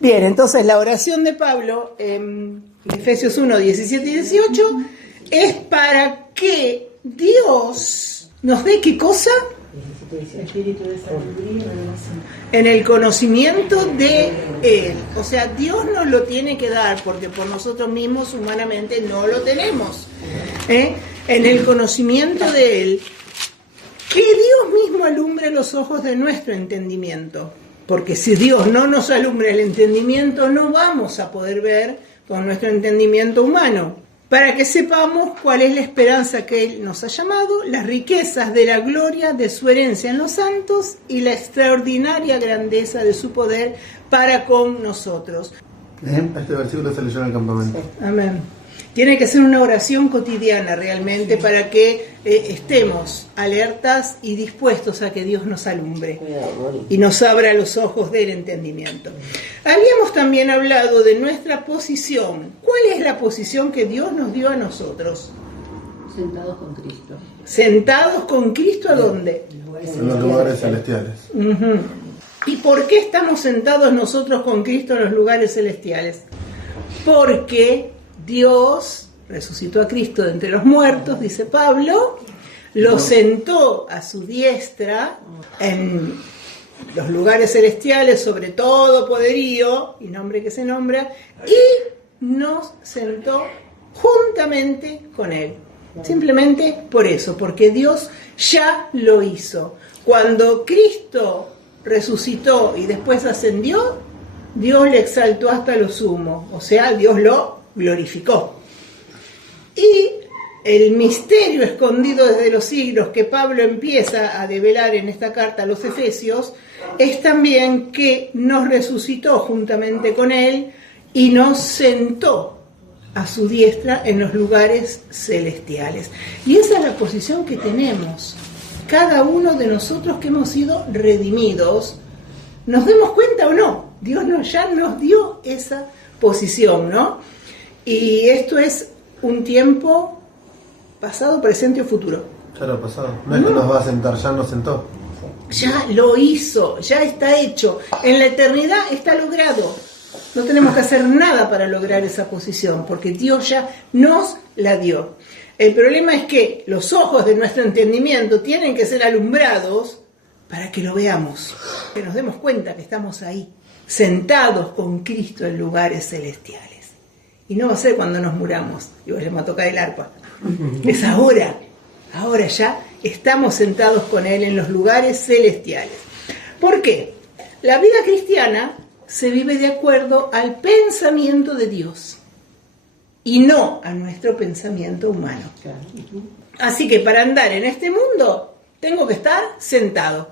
Bien, entonces la oración de Pablo en Efesios 1, 17 y 18 es para que Dios nos dé ¿qué cosa? Espíritu de sabiduría y revelación. En el conocimiento de Él. O sea, Dios nos lo tiene que dar porque por nosotros mismos humanamente no lo tenemos. En el conocimiento de Él. Que Dios mismo alumbre los ojos de nuestro entendimiento. Porque si Dios no nos alumbra el entendimiento, no vamos a poder ver con nuestro entendimiento humano. Para que sepamos cuál es la esperanza que Él nos ha llamado, las riquezas de la gloria de su herencia en los santos y la extraordinaria grandeza de su poder para con nosotros. Este versículo se leyó en el campamento. Amén. Tiene que ser una oración cotidiana realmente para que estemos alertas y dispuestos a que Dios nos alumbre y nos abra los ojos del entendimiento. Habíamos también hablado de nuestra posición. ¿Cuál es la posición que Dios nos dio a nosotros? Sentados con Cristo. ¿Sentados con Cristo a dónde? En los lugares celestiales. Uh-huh. ¿Y por qué estamos sentados nosotros con Cristo en los lugares celestiales? Porque Dios resucitó a Cristo de entre los muertos, dice Pablo, lo sentó a su diestra en los lugares celestiales sobre todo poderío y nombre que se nombra, y nos sentó juntamente con Él. Simplemente por eso, porque Dios ya lo hizo. Cuando Cristo resucitó y después ascendió, Dios le exaltó hasta lo sumo, o sea, Dios lo glorificó. Y el misterio escondido desde los siglos que Pablo empieza a develar en esta carta a los Efesios es también que nos resucitó juntamente con Él y nos sentó a su diestra en los lugares celestiales. Y esa es la posición que tenemos cada uno de nosotros que hemos sido redimidos, nos demos cuenta o no, Dios ya nos dio esa posición, ¿no? Y esto es un tiempo pasado, presente o futuro. Ya lo pasado. No es que nos va a sentar, ya nos sentó. Ya lo hizo, ya está hecho. En la eternidad está logrado. No tenemos que hacer nada para lograr esa posición, porque Dios ya nos la dio. El problema es que los ojos de nuestro entendimiento tienen que ser alumbrados para que lo veamos, que nos demos cuenta que estamos ahí, sentados con Cristo en lugares celestiales. Y no va a ser cuando nos muramos, y vos le va a tocar el arpa. Es ahora ya estamos sentados con Él en los lugares celestiales. ¿Por qué? La vida cristiana se vive de acuerdo al pensamiento de Dios y no a nuestro pensamiento humano. Así que para andar en este mundo tengo que estar sentado.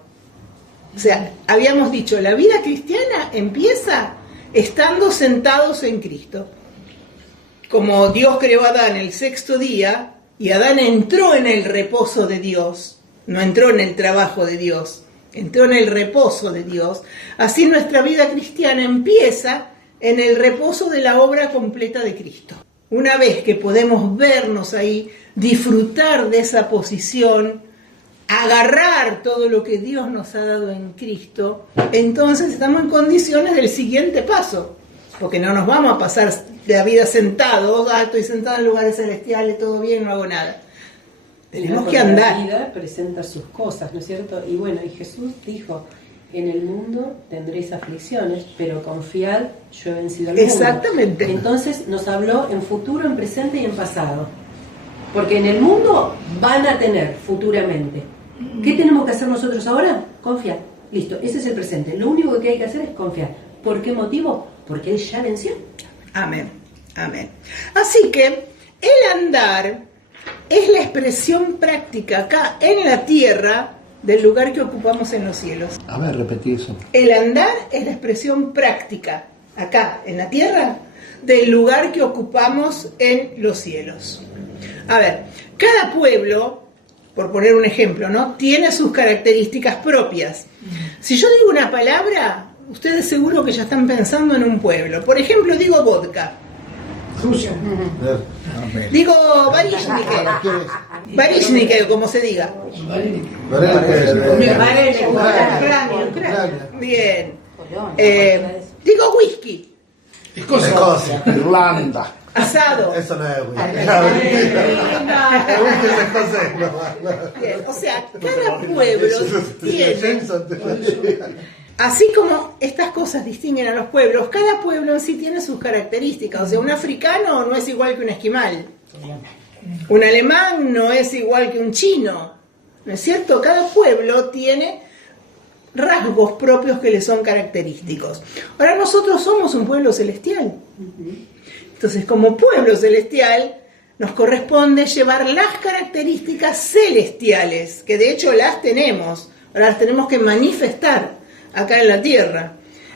O sea, habíamos dicho, la vida cristiana empieza estando sentados en Cristo. Como Dios creó a Adán el sexto día, y Adán entró en el reposo de Dios, no entró en el trabajo de Dios, entró en el reposo de Dios, así nuestra vida cristiana empieza en el reposo de la obra completa de Cristo. Una vez que podemos vernos ahí, disfrutar de esa posición, agarrar todo lo que Dios nos ha dado en Cristo, entonces estamos en condiciones del siguiente paso, porque no nos vamos a pasar la vida sentados, estoy sentado en lugares celestiales, todo bien, no hago nada. Tenemos que andar. La vida presenta sus cosas, ¿no es cierto? Y bueno, y Jesús dijo, en el mundo tendréis aflicciones, pero confiad, yo he vencido al mundo. Exactamente. Entonces nos habló en futuro, en presente y en pasado. Porque en el mundo van a tener futuramente. ¿Qué tenemos que hacer nosotros ahora? Confiar. Listo, ese es el presente. Lo único que hay que hacer es confiar. ¿Por qué motivo? Porque Él ya venció. Amén, amén. Así que el andar es la expresión práctica acá en la tierra del lugar que ocupamos en los cielos. A ver, repetí eso. El andar es la expresión práctica acá en la tierra del lugar que ocupamos en los cielos. A ver, cada pueblo, por poner un ejemplo, ¿no?, tiene sus características propias. Si yo digo una palabra, ustedes seguro que ya están pensando en un pueblo. Por ejemplo, digo vodka. Rusia. Digo Varishnikel, como se diga. Ucrania. Bien. Digo whisky, Escocia. Irlanda. asado. Eso no es whisky. Ay, El whisky es escocés, no. Bien, o sea, cada pueblo tiene, Jameson te- así como estas cosas distinguen a los pueblos, cada pueblo en sí tiene sus características. O sea, un africano no es igual que un esquimal. Un alemán no es igual que un chino. ¿No es cierto? Cada pueblo tiene rasgos propios que le son característicos. Ahora nosotros somos un pueblo celestial. Entonces, como pueblo celestial, nos corresponde llevar las características celestiales, que de hecho las tenemos. Ahora las tenemos que manifestar acá en la tierra,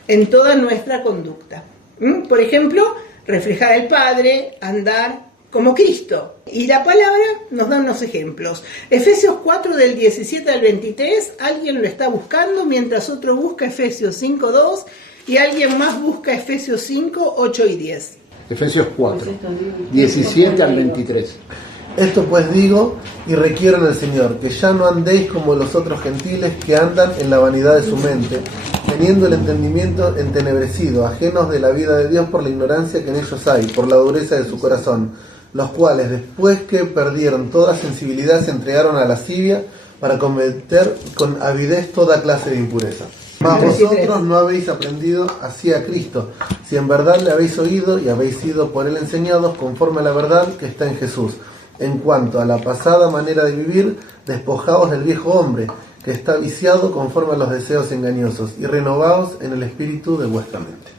en toda nuestra conducta. Por ejemplo, reflejar al Padre, andar como Cristo. Y la palabra nos da unos ejemplos. Efesios 4 del 17 al 23, alguien lo está buscando, mientras otro busca Efesios 5:2 y alguien más busca Efesios 5, 8 y 10. Efesios 4, 17 al 23. Esto pues digo y requiero en el Señor, que ya no andéis como los otros gentiles que andan en la vanidad de su mente, teniendo el entendimiento entenebrecido, ajenos de la vida de Dios por la ignorancia que en ellos hay, por la dureza de su corazón, los cuales después que perdieron toda sensibilidad se entregaron a la lascivia para cometer con avidez toda clase de impureza. Mas vosotros no habéis aprendido así a Cristo, si en verdad le habéis oído y habéis sido por él enseñados conforme a la verdad que está en Jesús. En cuanto a la pasada manera de vivir, despojaos del viejo hombre, que está viciado conforme a los deseos engañosos, y renovaos en el espíritu de vuestra mente.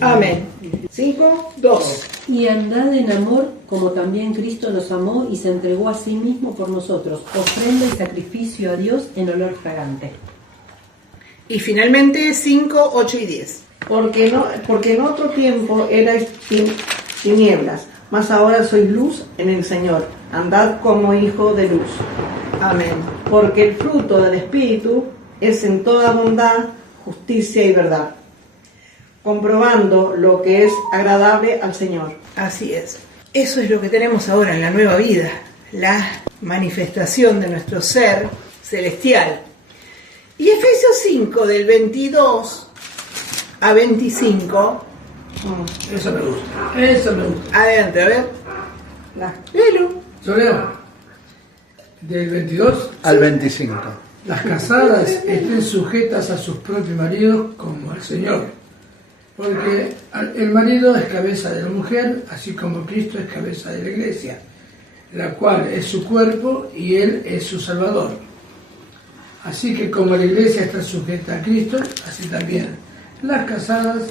Amén. 5, 2. Y andad en amor, como también Cristo nos amó y se entregó a sí mismo por nosotros, ofrenda y sacrificio a Dios en olor fragante. Y finalmente 5, 8 y 10. Porque en otro tiempo erais tinieblas, mas ahora sois luz en el Señor. Andad como hijo de luz. Amén. Porque el fruto del Espíritu es en toda bondad, justicia y verdad, comprobando lo que es agradable al Señor. Así es. Eso es lo que tenemos ahora en la nueva vida, la manifestación de nuestro ser celestial. Y Efesios 5, del 22 a 25. Eso me gusta. Eso me gusta. Adelante, a ver. Léelo. Yo leo. Del 22. Al 25. Las casadas estén sujetas a sus propios maridos como al Señor. Porque el marido es cabeza de la mujer, así como Cristo es cabeza de la iglesia, la cual es su cuerpo y Él es su Salvador. Así que como la iglesia está sujeta a Cristo, así también las casadas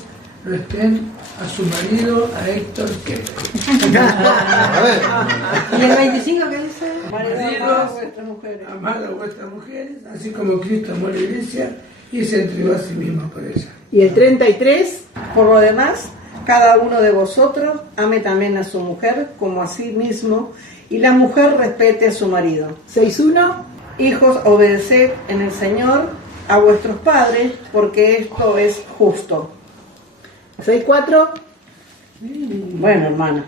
lo estén a su marido, a Héctor Keller. A ver, ¿Y el 25 qué dice? Maridos, amad a vuestras mujeres, así como Cristo amó a la iglesia y se entregó a sí mismo por ella. Y el 33. Por lo demás, cada uno de vosotros ame también a su mujer como a sí mismo, y la mujer respete a su marido. 6.1. Hijos, obedeced en el Señor a vuestros padres, porque esto es justo. 6.4. Bueno, hermano.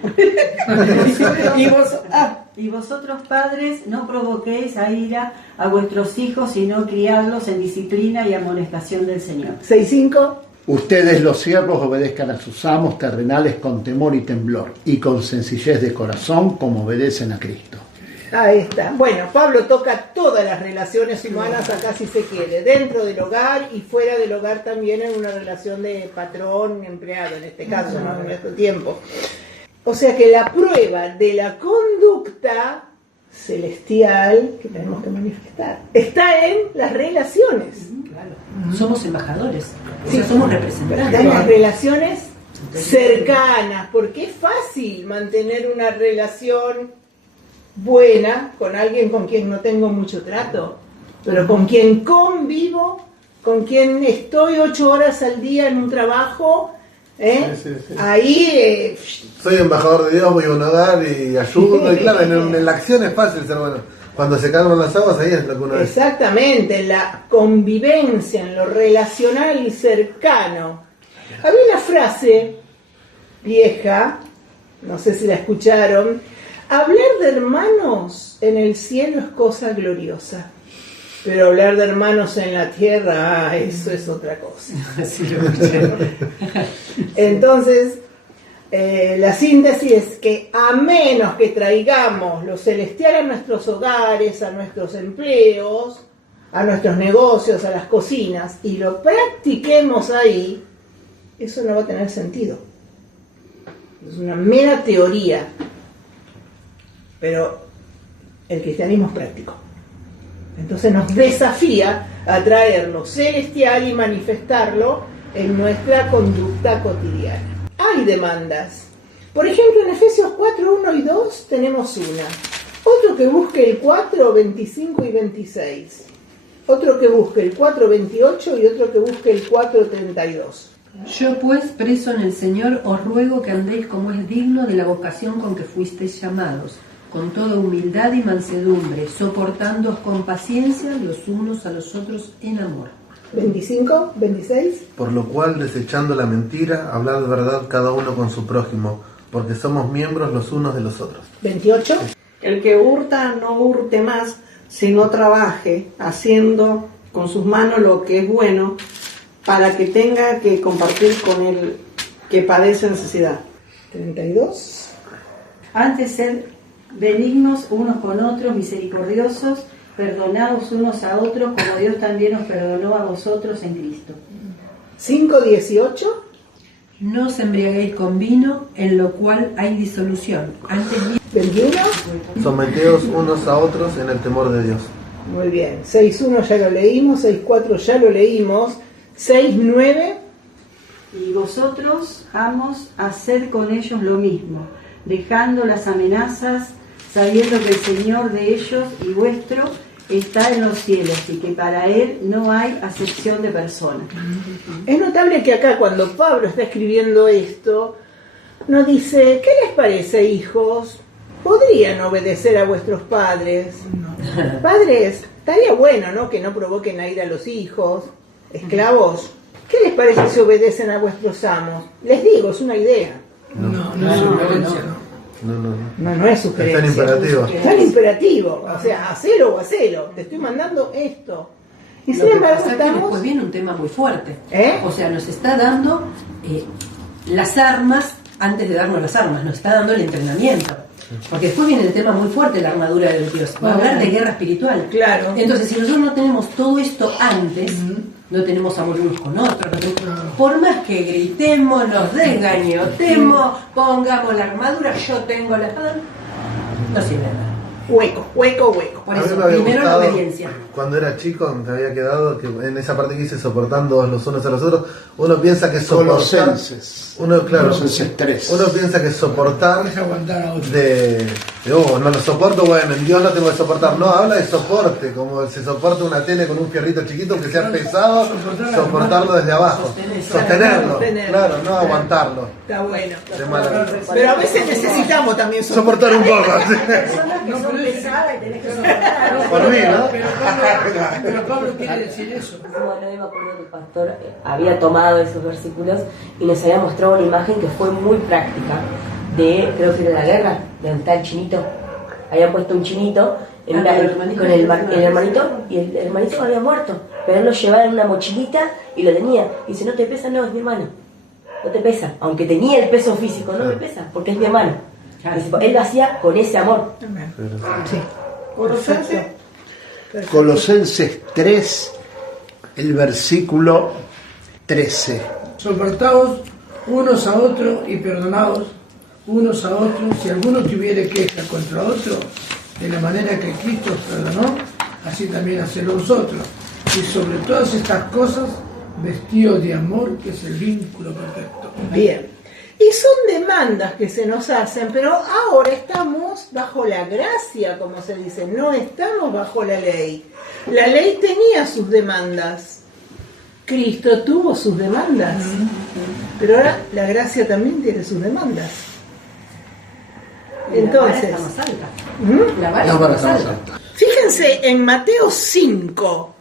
Y vosotros padres no provoquéis a ira a vuestros hijos, sino criadlos en disciplina y amonestación del Señor. 6.5. Ustedes los siervos obedezcan a sus amos terrenales con temor y temblor, y con sencillez de corazón como obedecen a Cristo. Ahí está. Bueno, Pablo toca todas las relaciones humanas acá si se quiere, dentro del hogar y fuera del hogar también, en una relación de patrón-empleado, en este caso, ¿no? En nuestro tiempo. O sea que la prueba de la conducta celestial que tenemos que manifestar está en las relaciones. Claro. Somos embajadores, o Sí. sea, somos Está representantes. en las relaciones cercanas, porque es fácil mantener una relación buena con alguien con quien no tengo mucho trato, pero con quien convivo, con quien estoy 8 horas al día en un trabajo, Sí. ahí soy embajador de Dios, voy a un hogar y ayudo. Y claro, en la acción es fácil ser bueno. Cuando se calman las aguas, ahí es lo que uno es. exactamente, en la convivencia, en lo relacional y cercano. Había una frase vieja, no sé si la escucharon: hablar de hermanos en el cielo es cosa gloriosa. Pero hablar de hermanos en la tierra, eso es otra cosa. Sí, lo escuché. Entonces, la síntesis es que a menos que traigamos lo celestial a nuestros hogares, a nuestros empleos, a nuestros negocios, a las cocinas, y lo practiquemos ahí, eso no va a tener sentido. Es una mera teoría. Pero el cristianismo es práctico. Entonces nos desafía a traer lo celestial y manifestarlo en nuestra conducta cotidiana. Hay demandas. Por ejemplo, en Efesios 4, 1 y 2 tenemos una. Otro que busque el 4, 25 y 26. Otro que busque el 4, 28 y otro que busque el 4, 32. Yo pues, preso en el Señor, os ruego que andéis como es digno de la vocación con que fuisteis llamados, con toda humildad y mansedumbre, soportándoos con paciencia los unos a los otros en amor. 25, 26. Por lo cual, desechando la mentira, hablad verdad cada uno con su prójimo, porque somos miembros los unos de los otros. 28. El que hurta no hurte más, sino trabaje, haciendo con sus manos lo que es bueno, para que tenga que compartir con el que padece necesidad. 32. Antes ser benignos unos con otros, misericordiosos, perdonados unos a otros, como Dios también os perdonó a vosotros en Cristo. 5, 18. No os embriaguéis con vino, en lo cual hay disolución. Antes bien, 21. Someteos unos a otros en el temor de Dios. Muy bien. 6.1 ya lo leímos, 6.4 ya lo leímos, 6.9. Y vosotros, amos, haced con ellos lo mismo, dejando las amenazas, sabiendo que el Señor de ellos y vuestro está en los cielos y que para Él no hay acepción de personas. Es notable que acá cuando Pablo está escribiendo esto, nos dice, ¿qué les parece, hijos? ¿Podrían obedecer a vuestros padres? Padres, estaría bueno, ¿no? Que no provoquen a ir a los hijos. Esclavos, ¿qué les parece si obedecen a vuestros amos? Les digo, es una idea. No es sugerencia, ¿no? No es sugerencia. Está en imperativo. Está en imperativo. O sea, hacelo o hacelo. Te estoy mandando esto. Y lo sin que embargo pasa es que estamos... después viene un tema muy fuerte. ¿Eh? O sea, nos está dando las armas antes de darnos las armas, nos está dando el entrenamiento. Porque después viene el tema muy fuerte, la armadura de Dios. Va a hablar de guerra espiritual. Claro. Entonces, si nosotros no tenemos todo esto antes, no tenemos amor unos con otros, por más que gritemos, nos desgañotemos, pongamos la armadura, yo tengo la espada, no sirve de nada. Hueco. Por A mí eso, me había primero la gustado, obediencia. cuando era chico, me había quedado que en esa parte que dice soportando los unos a los otros, uno piensa que soportar, Colosenses. Colosenses 3. uno piensa que soportar Es aguantar a otro. no lo soporto, bueno, en Dios no tengo que soportar, no, habla de soporte, como se soporta una tele con un fierrito chiquito que sea pesado, soportarlo desde abajo, sostenerlo, claro, no aguantarlo. Está bueno. De mala- Pero a veces necesitamos también Soportar un poco, ¿sí? Personas que son pesadas y tenés que soportar. Por mí, ¿no? Pero Pablo quiere decir eso. Bueno, me acuerdo que el pastor había tomado esos versículos y nos había mostrado una imagen que fue muy práctica de, creo que era la guerra, de donde está el chinito. Había puesto un chinito con el hermanito y el hermanito había muerto, pero él lo llevaba en una mochilita y lo tenía. Y dice, no te pesa, no, es mi hermano. No te pesa, aunque tenía el peso físico, no me pesa, porque es mi hermano. Dice, él lo hacía con ese amor. Sí. Colosenses. Colosenses 3, el versículo 13. Soportaos unos a otros y perdonaos unos a otros si alguno tuviere queja contra otro, de la manera que Cristo os perdonó, así también hacedlo vosotros. Y sobre todas estas cosas, vestidos de amor, que es el vínculo perfecto. Bien. Y son demandas que se nos hacen, pero ahora estamos bajo la gracia, como se dice, no estamos bajo la ley. La ley tenía sus demandas. Cristo tuvo sus demandas. Pero ahora la gracia también tiene sus demandas. Entonces, La vara está más alta. ¿Mm? La vara No, está para más estamos alta. alta. Fíjense en Mateo 5,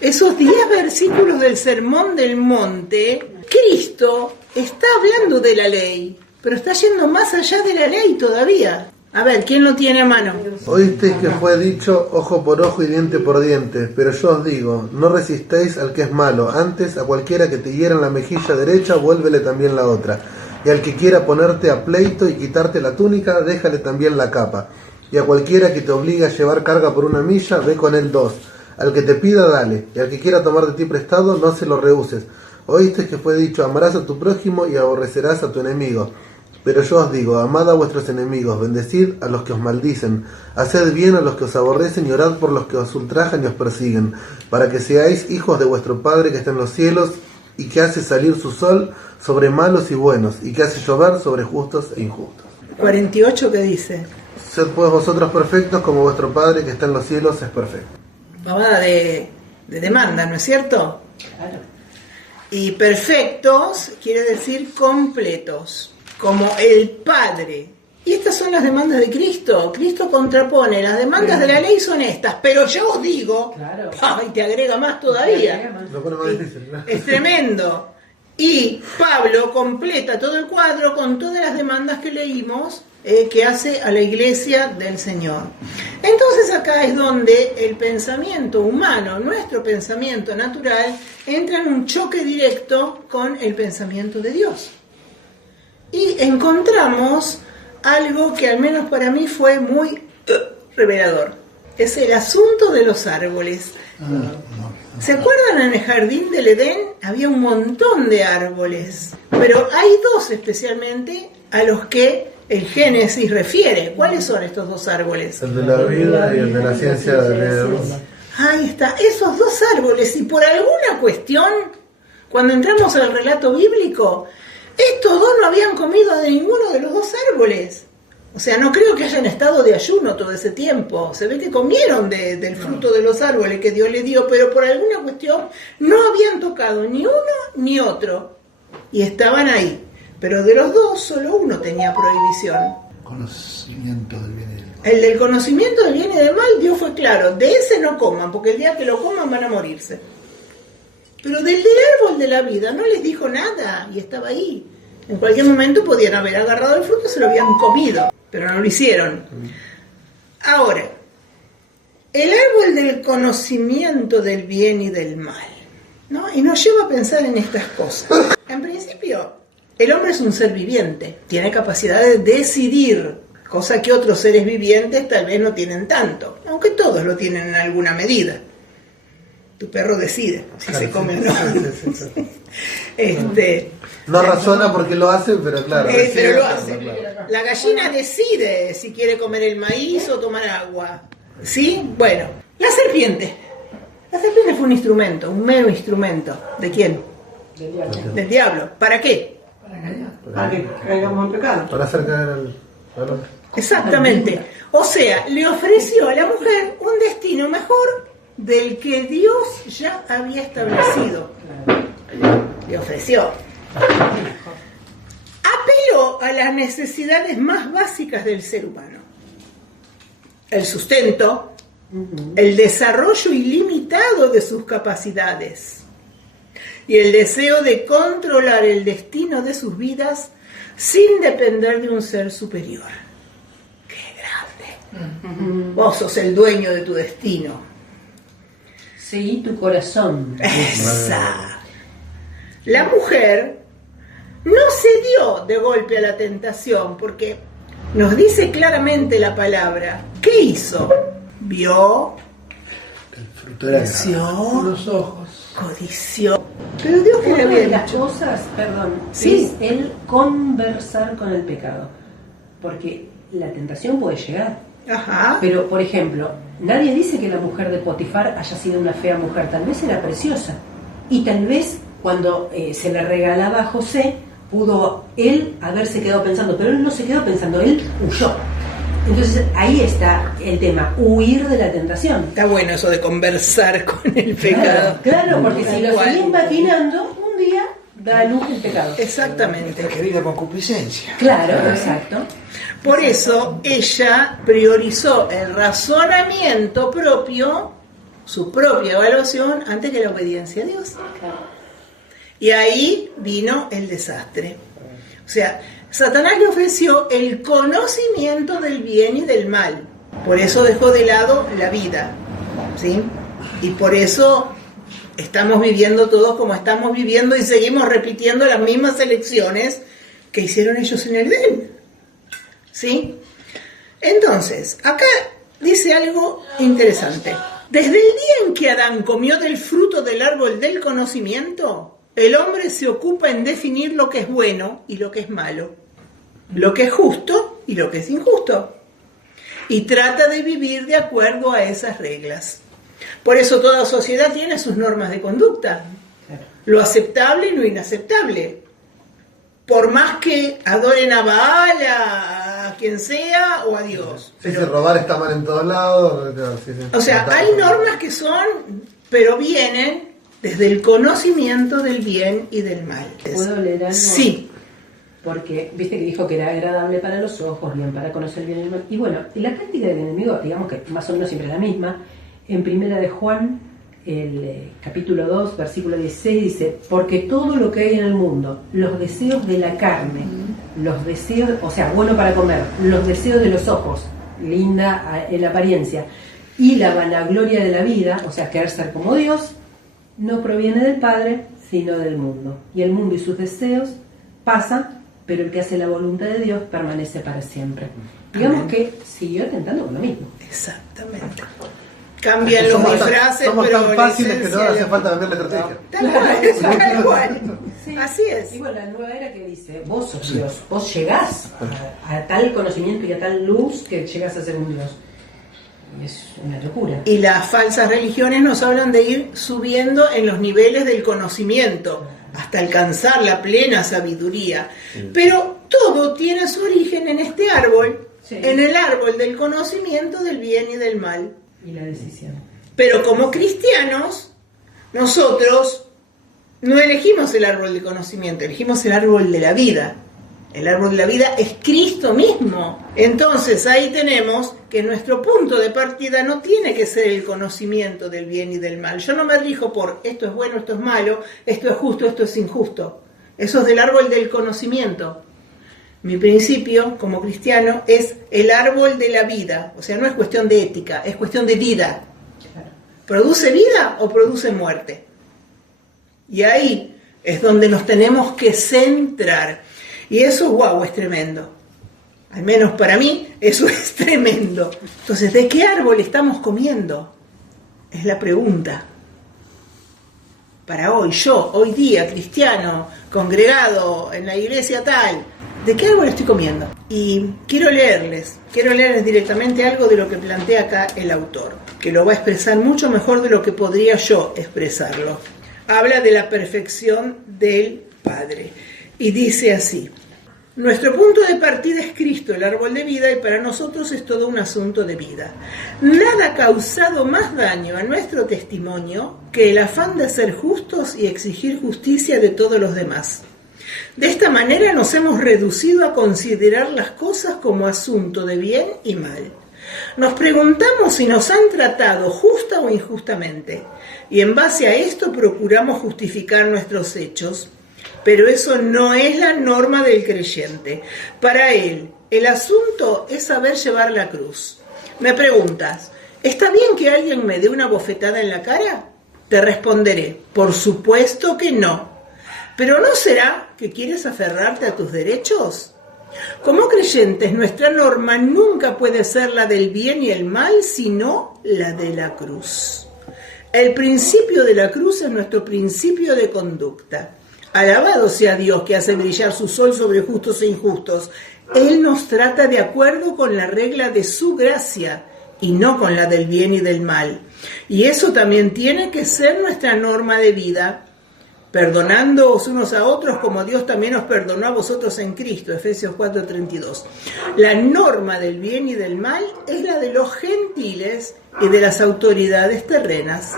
esos 10 versículos del Sermón del Monte, Cristo está hablando de la ley, pero está yendo más allá de la ley todavía. A ver, ¿quién lo tiene a mano? Oísteis que fue dicho ojo por ojo y diente por diente, pero yo os digo, no resistéis al que es malo, antes a cualquiera que te hiera en la mejilla derecha, vuélvele también la otra, y al que quiera ponerte a pleito y quitarte la túnica, déjale también la capa, y a cualquiera que te obligue a llevar carga por 1 milla, ve con él 2, al que te pida dale, y al que quiera tomar de ti prestado, no se lo rehuses. Oísteis que fue dicho, amarás a tu prójimo y aborrecerás a tu enemigo. Pero yo os digo, amad a vuestros enemigos, bendecid a los que os maldicen, haced bien a los que os aborrecen y orad por los que os ultrajan y os persiguen, para que seáis hijos de vuestro Padre que está en los cielos, y que hace salir su sol sobre malos y buenos, y que hace llover sobre justos e injustos. 48, ¿qué dice? Sed pues vosotros perfectos como vuestro Padre que está en los cielos es perfecto. Pavada de demanda, ¿no es cierto? Claro. Y perfectos quiere decir completos, como el Padre. Y estas son las demandas de Cristo. Cristo contrapone, las demandas de la ley son estas, pero yo os digo, Claro. y te agrega más todavía. Lo pone más difícil, ¿no? Es tremendo. Y Pablo completa todo el cuadro con todas las demandas que leímos que hace a la iglesia del Señor. Entonces acá es donde el pensamiento humano, nuestro pensamiento natural, entra en un choque directo con el pensamiento de Dios. Y encontramos algo que al menos para mí fue muy revelador. Es el asunto de los árboles. ¿Se acuerdan en el jardín del Edén? Había un montón de árboles, pero hay 2 especialmente a los que el Génesis refiere. ¿Cuáles son estos 2 árboles? El de la vida y el de la ciencia de Dios. Ahí está, esos 2 árboles, y por alguna cuestión, cuando entramos al relato bíblico, estos 2 no habían comido de ninguno de los 2 árboles. O sea, no creo que hayan estado de ayuno todo ese tiempo. Se ve que comieron del fruto de los árboles que Dios les dio, pero por alguna cuestión no habían tocado ni uno ni otro. Y estaban ahí. Pero de los 2, solo uno tenía prohibición. Conocimiento del bien y del mal. El del conocimiento del bien y del mal, Dios fue claro. De ese no coman, porque el día que lo coman van a morirse. Pero del árbol de la vida no les dijo nada y estaba ahí. En cualquier momento podían haber agarrado el fruto y se lo habían comido, pero no lo hicieron. Ahora, el árbol del conocimiento del bien y del mal, ¿no? Y nos lleva a pensar en estas cosas. En principio, el hombre es un ser viviente, tiene capacidad de decidir, cosa que otros seres vivientes tal vez no tienen tanto, aunque todos lo tienen en alguna medida. Tu perro decide si se come o no. No razona porque lo hace, pero claro. Pero lo hace. Claro. La gallina decide si quiere comer el maíz o tomar agua. ¿Sí? Bueno, la serpiente. La serpiente fue un instrumento, un mero instrumento. ¿De quién? Del diablo. ¿Para qué? Para que caigamos en pecado. Para hacer caer al hombre. Exactamente. O sea, le ofreció a la mujer un destino mejor del que Dios ya había establecido. Le ofreció. Apeló a las necesidades más básicas del ser humano. El sustento, el desarrollo ilimitado de sus capacidades y el deseo de controlar el destino de sus vidas sin depender de un ser superior. ¡Qué grande! Vos sos el dueño de tu destino. Seguí tu corazón. Esa. La mujer no cedió de golpe a la tentación, porque nos dice claramente la palabra. ¿Qué hizo? Vio, El fruto era deseó, Los ojos. codició. Pero Dios que le Una de había las dicho. cosas, perdón, Sí. es el conversar con el pecado. Porque la tentación puede llegar. Ajá. Pero, por ejemplo, nadie dice que la mujer de Potifar haya sido una fea mujer. Tal vez era preciosa. Y tal vez cuando se le regalaba a José, pudo él haberse quedado pensando. Pero él no se quedó pensando, él huyó. Entonces ahí está el tema, huir de la tentación. Está bueno eso de conversar con el pecado. Claro, porque si lo Tal seguís cual. maquinando, un día da a luz el pecado. Exactamente. Querida concupiscencia. Claro, exacto. Por eso ella priorizó el razonamiento propio, su propia evaluación, antes que la obediencia a Dios. Y ahí vino el desastre. O sea, Satanás le ofreció el conocimiento del bien y del mal. Por eso dejó de lado la vida, ¿sí? Y por eso estamos viviendo todos como estamos viviendo y seguimos repitiendo las mismas elecciones que hicieron ellos en el Edén, ¿sí? Entonces, acá dice algo interesante. Desde el día en que Adán comió del fruto del árbol del conocimiento, el hombre se ocupa en definir lo que es bueno y lo que es malo, lo que es justo y lo que es injusto, y trata de vivir de acuerdo a esas reglas. Por eso toda sociedad tiene sus normas de conducta, lo aceptable y lo inaceptable. Por más que adoren a Baal, a quien sea o a Dios. Sí, pero robar está mal en todos lados. Sí. O sea, hay normas que son, pero vienen desde el conocimiento del bien y del mal. ¿Puedo leer algo? Sí. Porque, viste que dijo que era agradable para los ojos, bien para conocer el bien y el mal. Y bueno, y la táctica del enemigo, digamos que más o menos siempre es la misma. En Primera de Juan, el capítulo 2, versículo 16, dice: porque todo lo que hay en el mundo, los deseos de la carne, los deseos, o sea, bueno para comer, los deseos de los ojos, linda en la apariencia, y la vanagloria de la vida, o sea, querer ser como Dios, no proviene del Padre, sino del mundo. Y el mundo y sus deseos pasan, pero el que hace la voluntad de Dios permanece para siempre. Digamos que siguió atentando con lo mismo. Exactamente. Cambian los disfraces, somos pero tan fáciles que no hace falta cambiar la estrategia. Tal cual. Sí. Así es. Y bueno, la nueva era que dice: vos sos Dios, vos llegás a tal conocimiento y a tal luz que llegás a ser un Dios. Es una locura. Y las falsas religiones nos hablan de ir subiendo en los niveles del conocimiento hasta alcanzar la plena sabiduría. Pero todo tiene su origen en este árbol, en el árbol del conocimiento del bien y del mal. Y la decisión. Pero como cristianos, nosotros no elegimos el árbol del conocimiento, elegimos el árbol de la vida. El árbol de la vida es Cristo mismo. Entonces ahí tenemos que nuestro punto de partida no tiene que ser el conocimiento del bien y del mal. Yo no me rijo por esto es bueno, esto es malo, esto es justo, esto es injusto. Eso es del árbol del conocimiento. Mi principio como cristiano es el árbol de la vida. O sea, no es cuestión de ética, es cuestión de vida. ¿Produce vida o produce muerte? Y ahí es donde nos tenemos que centrar. Y eso, wow, es tremendo. Al menos para mí, eso es tremendo. Entonces, ¿de qué árbol estamos comiendo? Es la pregunta. Para hoy, yo, hoy día, cristiano, congregado en la iglesia tal, ¿de qué árbol estoy comiendo? Y quiero leerles directamente algo de lo que plantea acá el autor, que lo va a expresar mucho mejor de lo que podría yo expresarlo. Habla de la perfección del Padre. Y dice así: nuestro punto de partida es Cristo, el árbol de vida, y para nosotros es todo un asunto de vida. Nada ha causado más daño a nuestro testimonio que el afán de ser justos y exigir justicia de todos los demás. De esta manera nos hemos reducido a considerar las cosas como asunto de bien y mal. Nos preguntamos si nos han tratado justa o injustamente, y en base a esto procuramos justificar nuestros hechos. Pero eso no es la norma del creyente. Para él, el asunto es saber llevar la cruz. Me preguntas, ¿está bien que alguien me dé una bofetada en la cara? Te responderé, por supuesto que no. ¿Pero no será que quieres aferrarte a tus derechos? Como creyentes, nuestra norma nunca puede ser la del bien y el mal, sino la de la cruz. El principio de la cruz es nuestro principio de conducta. Alabado sea Dios que hace brillar su sol sobre justos e injustos. Él nos trata de acuerdo con la regla de su gracia y no con la del bien y del mal. Y eso también tiene que ser nuestra norma de vida, perdonándoos unos a otros como Dios también os perdonó a vosotros en Cristo, Efesios 4:32. La norma del bien y del mal es la de los gentiles y de las autoridades terrenas.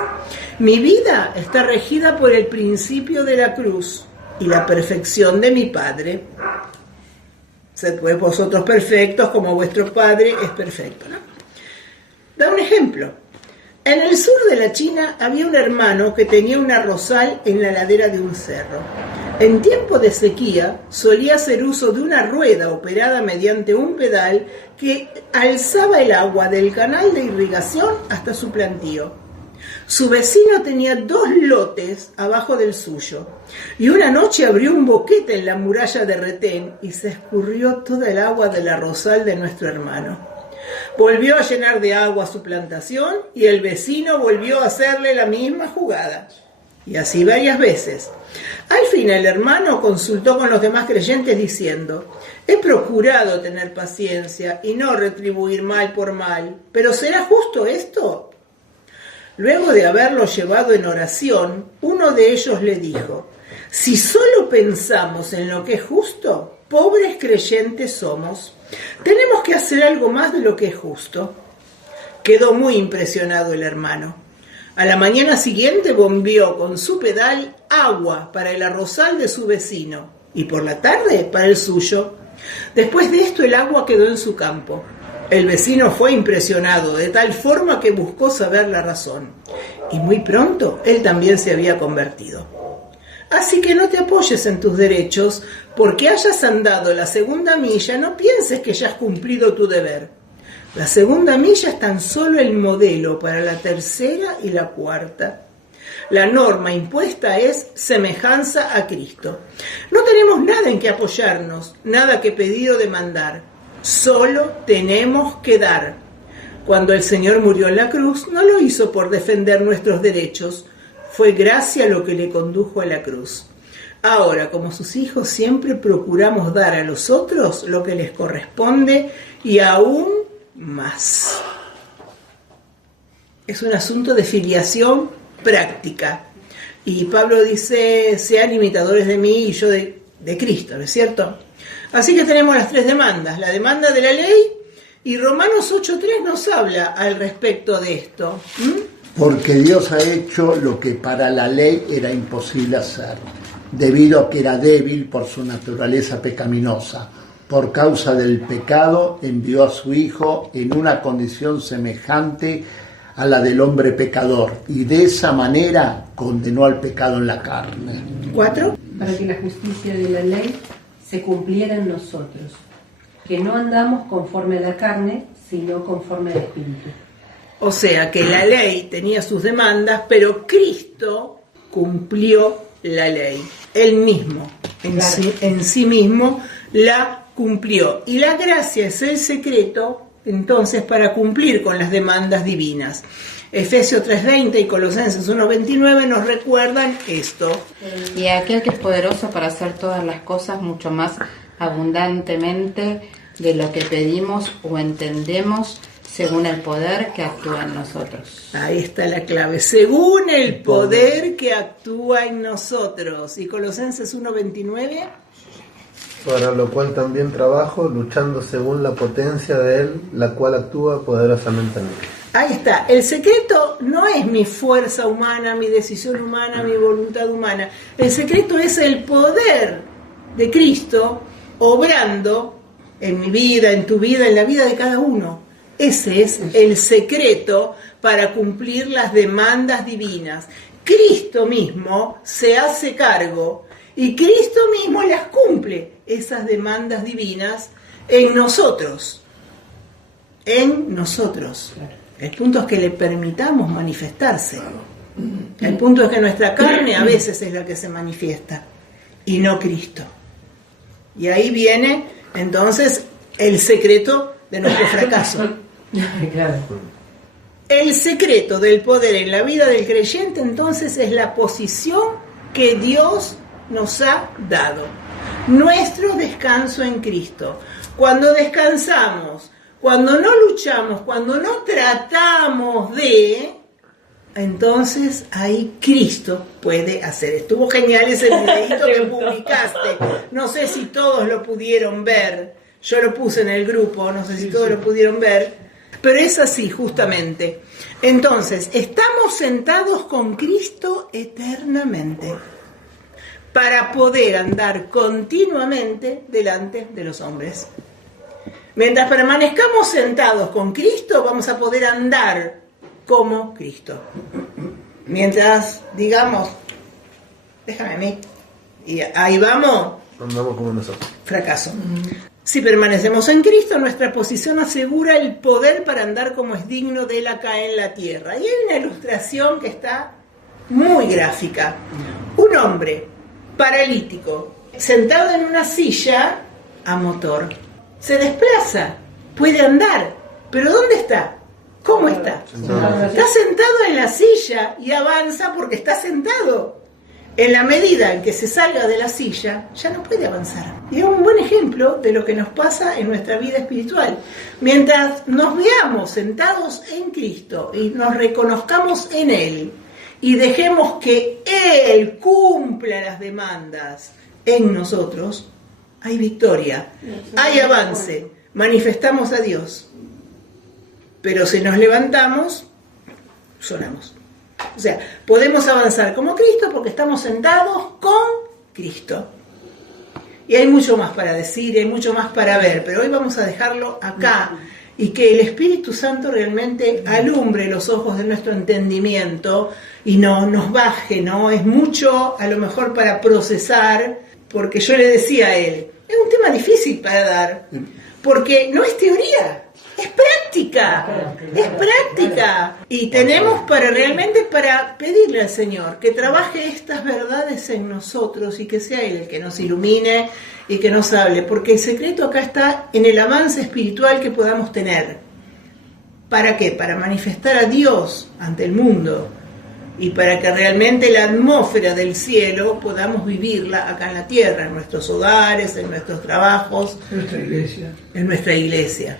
Mi vida está regida por el principio de la cruz y la perfección de mi Padre. Sed pues vosotros perfectos como vuestro Padre es perfecto, ¿no? Da un ejemplo. En el sur de la China había un hermano que tenía un arrozal en la ladera de un cerro. En tiempo de sequía solía hacer uso de una rueda operada mediante un pedal que alzaba el agua del canal de irrigación hasta su plantío. Su vecino tenía 2 lotes abajo del suyo, y una noche abrió un boquete en la muralla de retén y se escurrió toda el agua del arrozal de nuestro hermano. Volvió a llenar de agua su plantación y el vecino volvió a hacerle la misma jugada. Y así varias veces. Al fin el hermano consultó con los demás creyentes diciendo: he procurado tener paciencia y no retribuir mal por mal, pero ¿será justo esto? Luego de haberlo llevado en oración, uno de ellos le dijo: si solo pensamos en lo que es justo, pobres creyentes somos. Tenemos que hacer algo más de lo que es justo. Quedó muy impresionado el hermano. A la mañana siguiente bombeó con su pedal agua para el arrozal de su vecino y por la tarde para el suyo. Después de esto el agua quedó en su campo. El vecino fue impresionado de tal forma que buscó saber la razón. Y muy pronto él también se había convertido. Así que no te apoyes en tus derechos, porque hayas andado la 2ª milla, no pienses que ya has cumplido tu deber. La 2ª milla es tan solo el modelo para la 3ª y la 4ª. La norma impuesta es semejanza a Cristo. No tenemos nada en que apoyarnos, nada que pedir o demandar. Solo tenemos que dar. Cuando el Señor murió en la cruz, no lo hizo por defender nuestros derechos. Fue gracia lo que le condujo a la cruz. Ahora, como sus hijos, siempre procuramos dar a los otros lo que les corresponde y aún más. Es un asunto de filiación práctica. Y Pablo dice: sean imitadores de mí y yo de Cristo, ¿no es cierto? Así que tenemos las 3 demandas: la demanda de la ley, y Romanos 8:3 nos habla al respecto de esto. Porque Dios ha hecho lo que para la ley era imposible hacer, debido a que era débil por su naturaleza pecaminosa. Por causa del pecado envió a su Hijo en una condición semejante a la del hombre pecador, y de esa manera condenó al pecado en la carne. 4. Para que la justicia de la ley se cumpliera en nosotros, que no andamos conforme a la carne, sino conforme al Espíritu. O sea que la ley tenía sus demandas, pero Cristo cumplió la ley. Él mismo, en sí mismo, la cumplió. Y la gracia es el secreto, entonces, para cumplir con las demandas divinas. Efesios 3:20 y Colosenses 1:29 nos recuerdan esto. Y aquel que es poderoso para hacer todas las cosas mucho más abundantemente de lo que pedimos o entendemos, según el poder que actúa en nosotros. Ahí está la clave. Según el poder que actúa en nosotros. Y Colosenses 1:29. Para lo cual también trabajo, luchando según la potencia de Él, la cual actúa poderosamente en mí. Ahí está. El secreto no es mi fuerza humana, mi decisión humana, mi voluntad humana. El secreto es el poder de Cristo obrando en mi vida, en tu vida, en la vida de cada uno. Ese es el secreto para cumplir las demandas divinas. Cristo mismo se hace cargo y Cristo mismo las cumple, esas demandas divinas, en nosotros. En nosotros. El punto es que le permitamos manifestarse. El punto es que nuestra carne a veces es la que se manifiesta y no Cristo. Y ahí viene entonces el secreto de nuestro fracaso. Claro. El secreto del poder en la vida del creyente entonces es la posición que Dios nos ha dado. Nuestro descanso en Cristo. Cuando descansamos, cuando no luchamos, cuando no tratamos de, entonces ahí Cristo puede hacer. Estuvo genial ese videito que publicaste. No sé si todos lo pudieron ver. Yo lo puse en el grupo, no sé si todos lo pudieron ver. Pero es así, justamente. Entonces, estamos sentados con Cristo eternamente para poder andar continuamente delante de los hombres. Mientras permanezcamos sentados con Cristo, vamos a poder andar como Cristo. Mientras digamos, déjame a mí, Y ahí vamos. Andamos como nosotros. Fracaso. Si permanecemos en Cristo, nuestra posición asegura el poder para andar como es digno de Él acá en la tierra. Y hay una ilustración que está muy gráfica. Un hombre paralítico, sentado en una silla a motor. Se desplaza, puede andar, pero ¿dónde está? ¿Cómo está? Está sentado en la silla y avanza porque está sentado. En la medida en que se salga de la silla, ya no puede avanzar. Y es un buen ejemplo de lo que nos pasa en nuestra vida espiritual. Mientras nos veamos sentados en Cristo y nos reconozcamos en Él y dejemos que Él cumpla las demandas en nosotros, hay victoria, hay avance, manifestamos a Dios. Pero si nos levantamos, sonamos. O sea, podemos avanzar como Cristo porque estamos sentados con Cristo. Y hay mucho más para decir, hay mucho más para ver, pero hoy vamos a dejarlo acá y que el Espíritu Santo realmente alumbre los ojos de nuestro entendimiento y no nos baje, ¿no? Es mucho a lo mejor para procesar, porque yo le decía a él, es un tema difícil para dar, porque no es teoría. Es práctica. Y tenemos realmente para pedirle al Señor que trabaje estas verdades en nosotros y que sea Él el que nos ilumine y que nos hable. Porque el secreto acá está en el avance espiritual que podamos tener. ¿Para qué? Para manifestar a Dios ante el mundo. Y para que realmente la atmósfera del cielo podamos vivirla acá en la tierra, en nuestros hogares, en nuestros trabajos, Nuestra iglesia. en nuestra iglesia.